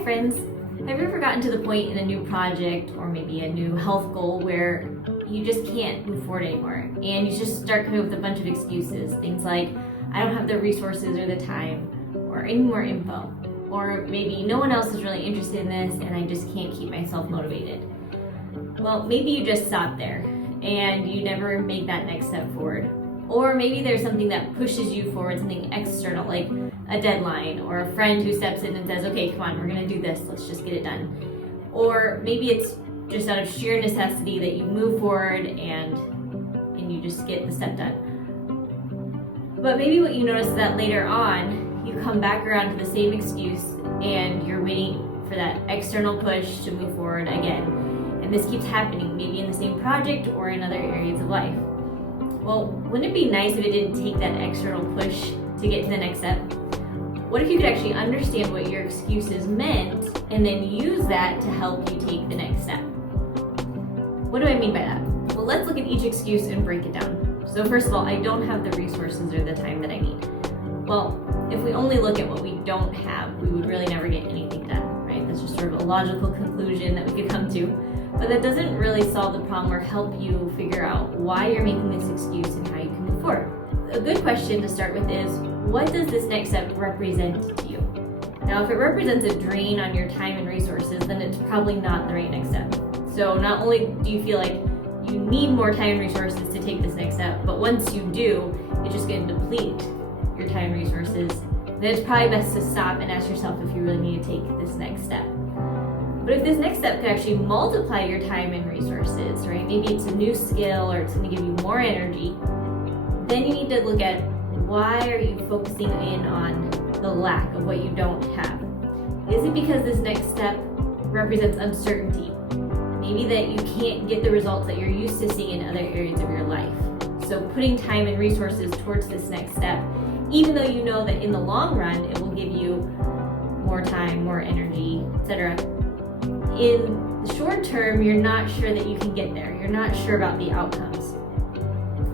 Hi friends! Have you ever gotten to the point in a new project or maybe a new health goal where you just can't move forward anymore and you just start coming up with a bunch of excuses? Things like, I don't have the resources or the time or any more info. Or maybe no one else is really interested in this and I just can't keep myself motivated. Well, maybe you just stop there and you never make that next step forward. Or maybe there's something that pushes you forward, something external like a deadline or a friend who steps in and says, okay, come on, we're gonna do this, let's just get it done. Or maybe it's just out of sheer necessity that you move forward and you just get the step done. But maybe what you notice is that later on, you come back around to the same excuse and you're waiting for that external push to move forward again. And this keeps happening, maybe in the same project or in other areas of life. Well, wouldn't it be nice if it didn't take that external push to get to the next step? What if you could actually understand what your excuses meant and then use that to help you take the next step? What do I mean by that? Well, let's look at each excuse and break it down. So first of all, I don't have the resources or the time that I need. Well, if we only look at what we don't have, we would really never get anything done, right? That's just sort of a logical conclusion that we could come to. But that doesn't really solve the problem or help you figure out why you're making this excuse and how you can move forward. A good question to start with is, what does this next step represent to you? Now, if it represents a drain on your time and resources, then it's probably not the right next step. So not only do you feel like you need more time and resources to take this next step, but once you do, it's just going to deplete your time and resources. Then it's probably best to stop and ask yourself if you really need to take this next step. But if this next step could actually multiply your time and resources, right? Maybe it's a new skill or it's going to give you more energy, then you need to look at why are you focusing in on the lack of what you don't have? Is it because this next step represents uncertainty? Maybe that you can't get the results that you're used to seeing in other areas of your life. So putting time and resources towards this next step, even though you know that in the long run it will give you more time, more energy, etc. In the short term, you're not sure that you can get there. You're not sure about the outcomes.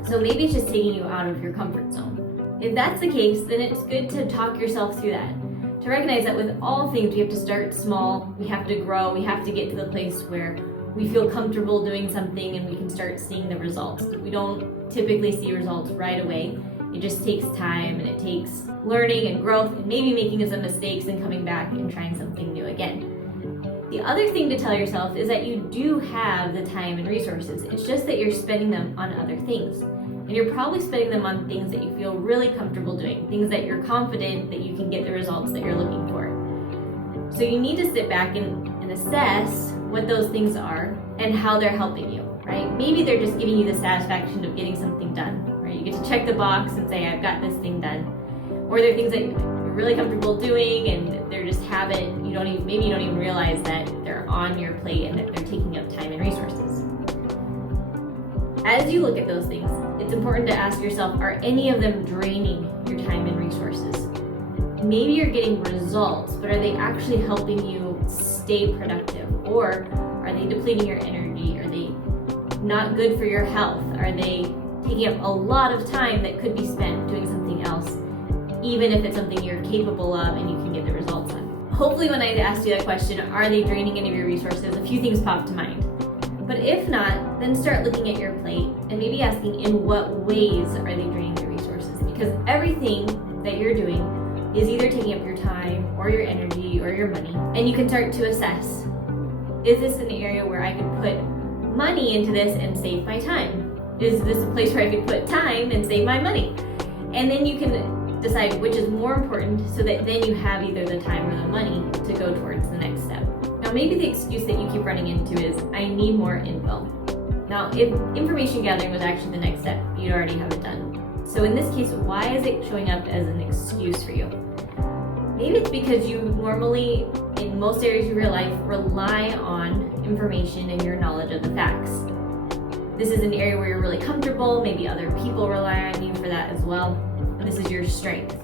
So maybe it's just taking you out of your comfort zone. If that's the case, then it's good to talk yourself through that. To recognize that with all things, we have to start small, we have to grow, we have to get to the place where we feel comfortable doing something and we can start seeing the results. We don't typically see results right away. It just takes time and it takes learning and growth and maybe making some mistakes and coming back and trying something new again. The other thing to tell yourself is that you do have the time and resources. It's just that you're spending them on other things. And you're probably spending them on things that you feel really comfortable doing, things that you're confident that you can get the results that you're looking for. So you need to sit back and assess what those things are and how they're helping you, right? Maybe they're just giving you the satisfaction of getting something done, right? You get to check the box and say, I've got this thing done. Or they're things that you're really comfortable doing and they're just habit. Maybe you don't even realize that they're on your plate and that they're taking up time and resources. As you look at those things, it's important to ask yourself, are any of them draining your time and resources? Maybe you're getting results, but are they actually helping you stay productive? Or are they depleting your energy? Are they not good for your health? Are they taking up a lot of time that could be spent doing something else, even if it's something you're capable of and you can get the results on? Hopefully when I asked you that question, are they draining any of your resources, a few things pop to mind. But if not, then start looking at your plate and maybe asking in what ways are they draining your resources? Because everything that you're doing is either taking up your time or your energy or your money. And you can start to assess, is this an area where I could put money into this and save my time? Is this a place where I could put time and save my money? And then you can decide which is more important so that then you have either the time or the money to go towards the next step. Now maybe the excuse that you keep running into is, I need more info. Now if information gathering was actually the next step, you'd already have it done. So in this case, why is it showing up as an excuse for you? Maybe it's because you normally, in most areas of your life, rely on information and your knowledge of the facts. This is an area where you're really comfortable, maybe other people rely on you for that as well. And this is your strength.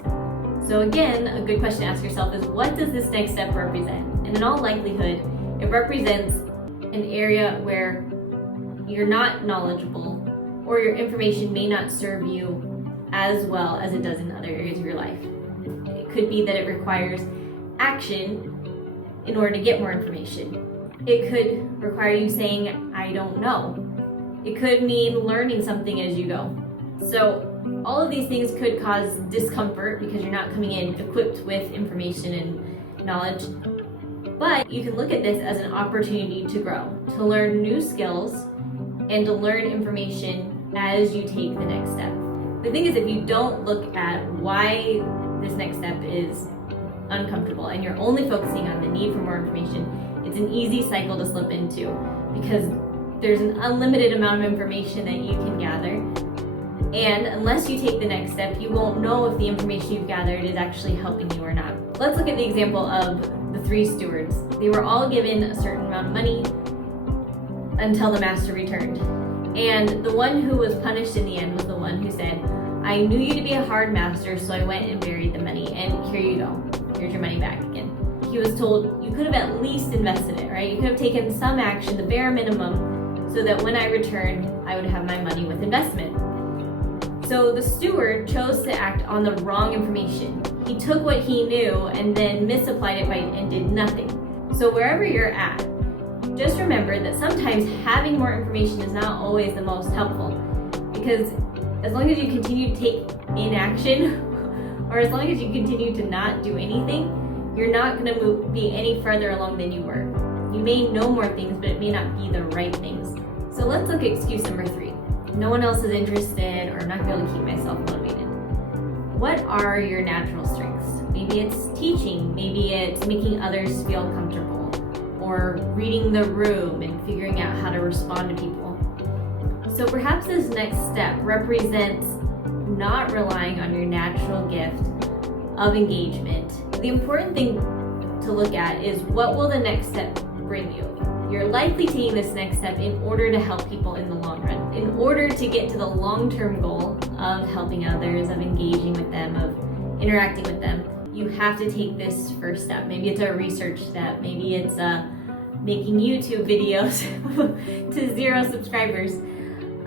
So again, a good question to ask yourself is, what does this next step represent? And in all likelihood, it represents an area where you're not knowledgeable or your information may not serve you as well as it does in other areas of your life. It could be that it requires action in order to get more information. It could require you saying, I don't know. It could mean learning something as you go. So all of these things could cause discomfort because you're not coming in equipped with information and knowledge. But you can look at this as an opportunity to grow, to learn new skills, and to learn information as you take the next step. The thing is, if you don't look at why this next step is uncomfortable and you're only focusing on the need for more information, it's an easy cycle to slip into because there's an unlimited amount of information that you can gather. And unless you take the next step, you won't know if the information you've gathered is actually helping you or not. Let's look at the example of the 3 stewards. They were all given a certain amount of money until the master returned. And the one who was punished in the end was the one who said, I knew you to be a hard master, so I went and buried the money, and here you go. Here's your money back again. He was told, you could have at least invested it, right? You could have taken some action, the bare minimum, so that when I returned, I would have my money with investment. So the steward chose to act on the wrong information. He took what he knew and then misapplied it and did nothing. So wherever you're at, just remember that sometimes having more information is not always the most helpful, because as long as you continue to take inaction or as long as you continue to not do anything, you're not going to be any further along than you were. You may know more things, but it may not be the right things. So let's look at excuse number 3. No one else is interested, or I'm not going to keep myself motivated. What are your natural strengths? Maybe it's teaching, maybe it's making others feel comfortable, or reading the room and figuring out how to respond to people. So perhaps this next step represents not relying on your natural gift of engagement. The important thing to look at is, what will the next step bring you? You're likely taking this next step in order to help people in the long run, in order to get to the long-term goal of helping others, of engaging with them, of interacting with them. You have to take this first step. Maybe it's a research step, maybe it's making YouTube videos to 0 subscribers.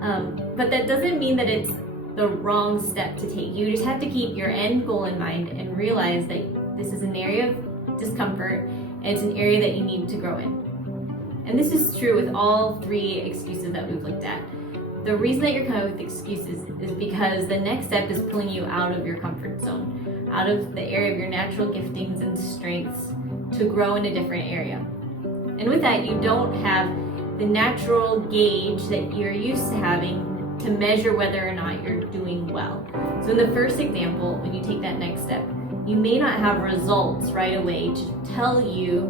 But that doesn't mean that it's the wrong step to take. You just have to keep your end goal in mind and realize that this is an area of discomfort and it's an area that you need to grow in. And this is true with all 3 excuses that we've looked at. The reason that you're coming up with excuses is because the next step is pulling you out of your comfort zone, out of the area of your natural giftings and strengths to grow in a different area. And with that, you don't have the natural gauge that you're used to having to measure whether or not you're doing well. So in the first example, when you take that next step, you may not have results right away to tell you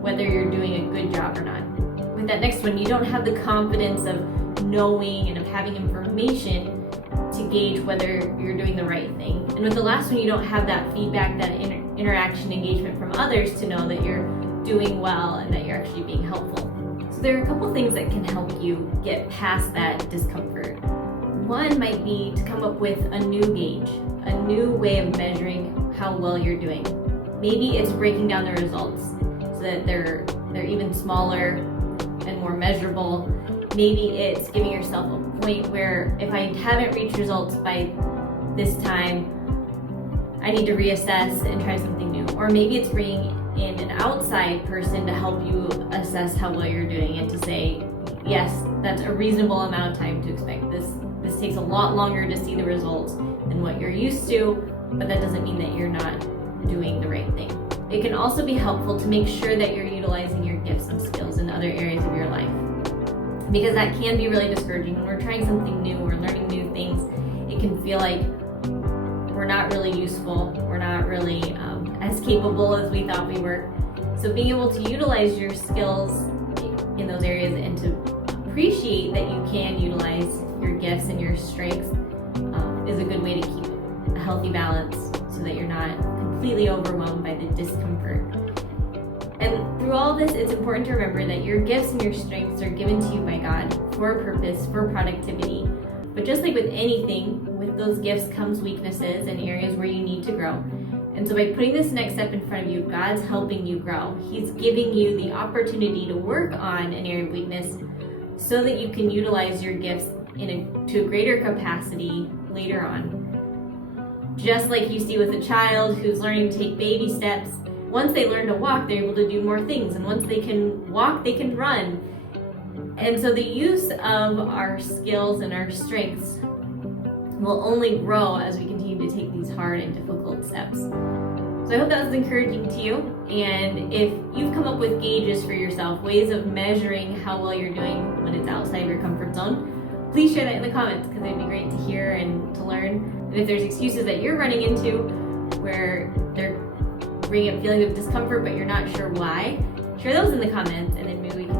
whether you're doing a good job or not. With that next one, you don't have the confidence of knowing and of having information to gauge whether you're doing the right thing. And with the last one, you don't have that feedback, that interaction, engagement from others to know that you're doing well and that you're actually being helpful. So there are a couple things that can help you get past that discomfort. One might be to come up with a new gauge, a new way of measuring how well you're doing. Maybe it's breaking down the results so that they're even smaller and more measurable. Maybe it's giving yourself a point where if I haven't reached results by this time, I need to reassess and try something new. Or maybe it's bringing in an outside person to help you assess how well you're doing and to say, yes, that's a reasonable amount of time to expect this. This takes a lot longer to see the results than what you're used to, but that doesn't mean that you're not doing the right thing. It can also be helpful to make sure that you're utilizing your gifts and skills in other areas of your life, because that can be really discouraging. When we're trying something new, we're learning new things, it can feel like we're not really useful, we're not really as capable as we thought we were. So being able to utilize your skills in those areas and to appreciate that you can utilize your gifts and your strengths is a good way to keep a healthy balance so that you're not completely overwhelmed by the discomfort. And through all this, it's important to remember that your gifts and your strengths are given to you by God for a purpose, for productivity. But just like with anything, with those gifts comes weaknesses and areas where you need to grow. And so by putting this next step in front of you, God's helping you grow. He's giving you the opportunity to work on an area of weakness so that you can utilize your gifts to a greater capacity later on. Just like you see with a child who's learning to take baby steps, once they learn to walk, they're able to do more things. And once they can walk, they can run. And so the use of our skills and our strengths will only grow as we continue to take these hard and difficult steps. So I hope that was encouraging to you. And if you've come up with gauges for yourself, ways of measuring how well you're doing when it's outside your comfort zone, please share that in the comments, because it'd be great to hear and to learn. And if there's excuses that you're running into where they're bringing up feelings of discomfort but you're not sure why, share those in the comments, and then maybe we can